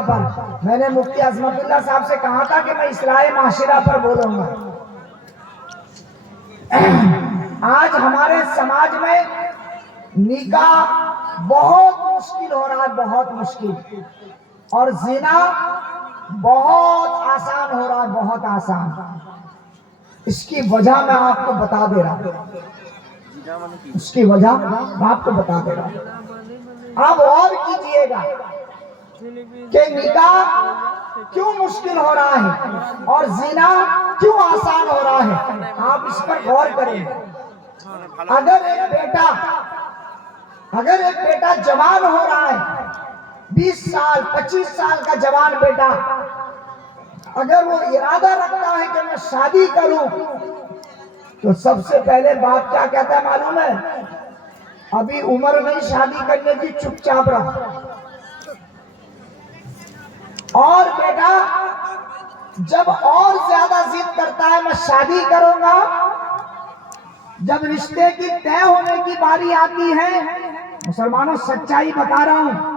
معاشرہ پر. میں نے مفتی عظمت اللہ صاحب سے کہا تھا کہ میں اصلاح معاشرہ پر بولوں گا. آج ہمارے سماج میں نکاح بہت مشکل ہو رہا ہے، بہت مشکل، اور زنا بہت آسان ہو رہا ہے، بہت آسان. اس کی وجہ میں آپ کو بتا دے رہا ہوں، اس کی وجہ میں آپ کو بتا دے رہا ہوں. آپ غور کیجئے گا کہ نکاح کیوں مشکل ہو رہا ہے اور زنا کیوں آسان ہو رہا ہے. آپ اس پر غور کریں. اگر ایک بیٹا جوان ہو رہا ہے، 20 سال 25 سال کا جوان بیٹا، اگر وہ ارادہ رکھتا ہے کہ میں شادی کروں، تو سب سے پہلے باپ کیا کہتا ہے معلوم ہے؟ ابھی عمر نہیں شادی کرنے کی، چپ چاپ رہو. اور بیٹا جب اور زیادہ ضد کرتا ہے میں شادی کروں گا، جب رشتے کی طے ہونے کی باری آتی ہے، مسلمانوں سچائی بتا رہا ہوں،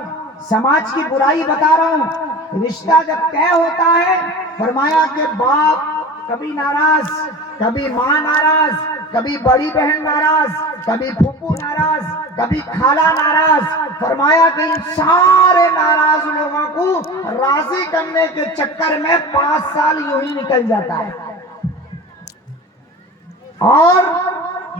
سماج کی برائی بتا رہا ہوں، رشتہ جب طے ہوتا ہے، فرمایا کہ باپ کبھی ناراض، کبھی ماں ناراض، کبھی بڑی بہن ناراض، کبھی پھوپھو ناراض، کبھی خالہ ناراض. فرمایا کہ ان سارے ناراض لوگوں کو راضی کرنے کے چکر میں 5 سال یوں ہی نکل جاتا ہے. اور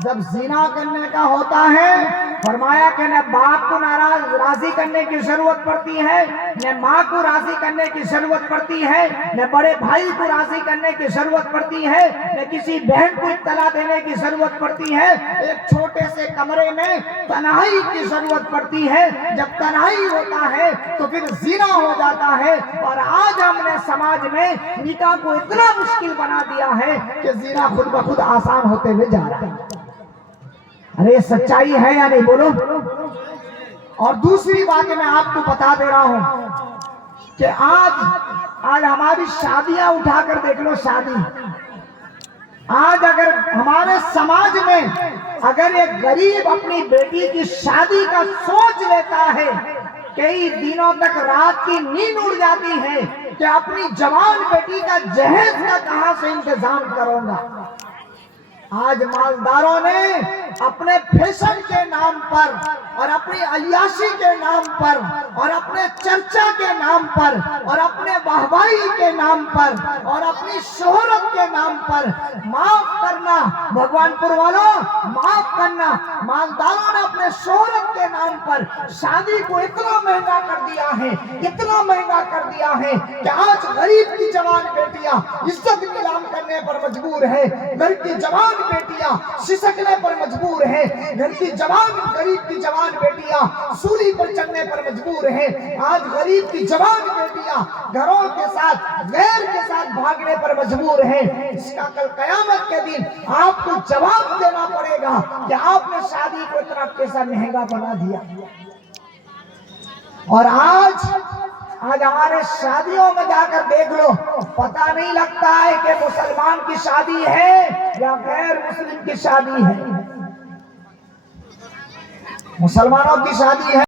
جب زنا کرنے کا ہوتا ہے، فرمایا کہ نہ باپ کو راضی کرنے کی ضرورت پڑتی ہے، نہ ماں کو راضی کرنے کی ضرورت پڑتی ہے، نہ بڑے بھائی کو راضی کرنے کی ضرورت پڑتی ہے، نہ کسی بہن کو اطلاع دینے کی ضرورت پڑتی ہے. ایک چھوٹے سے کمرے میں تنہائی کی ضرورت پڑتی ہے. جب تنہائی ہوتا ہے تو پھر زنا ہو جاتا ہے. اور آج ہم نے سماج میں نکاح کو اتنا مشکل بنا دیا ہے کہ زنا خود بخود آسان ہوتے ہوئے جا رہا ہے. ارے سچائی ہے یا نہیں بولو. اور دوسری بات میں آپ کو بتا دے رہا ہوں کہ آج ہماری شادیاں اٹھا کر دیکھ لو. شادی آج اگر ہمارے سماج میں اگر ایک غریب اپنی بیٹی کی شادی کا سوچ لیتا ہے، کئی دنوں تک رات کی نیند اڑ جاتی ہے کہ اپنی جوان بیٹی کا جہیز کا کہاں سے انتظام کروں گا. آج مالداروں نے اپنے فیشن کے نام پر اور اپنی عیاشی کے نام پر اور اپنے چرچا کے نام پر اور اپنے واہوائی کے نام پر اور اپنی شہرت کے نام پر، معاف کرنا بھگوان پور والوں، معاف کرنا، مالداروں نے اپنے شہرت کے نام پر شادی کو اتنا مہنگا کر دیا ہے، اتنا مہنگا کر دیا ہے کہ آج غریب کی جوان بیٹیاں عزت نیلام کرنے پر مجبور ہے، گھر کی جوان بیٹیاں سسکنے پر مجبور ہیں، گھر کی جوان غریب کی جوان بیٹیاں سولی پر چڑھنے پر مجبور ہیں. آج غریب کی جوان بیٹیاں گھروں کے ساتھ غیر کے ساتھ بھاگنے پر مجبور ہیں. اس کا کل قیامت کے دن آپ کو جواب دینا پڑے گا کہ آپ نے شادی کو اتنا کیسا مہنگا بنا دیا. اور آج ہمارے شادیوں میں جا کر دیکھ لو، پتہ نہیں لگتا ہے کہ مسلمان کی شادی ہے یا غیر مسلم کی شادی ہے. مسلمانوں کی شادی ہے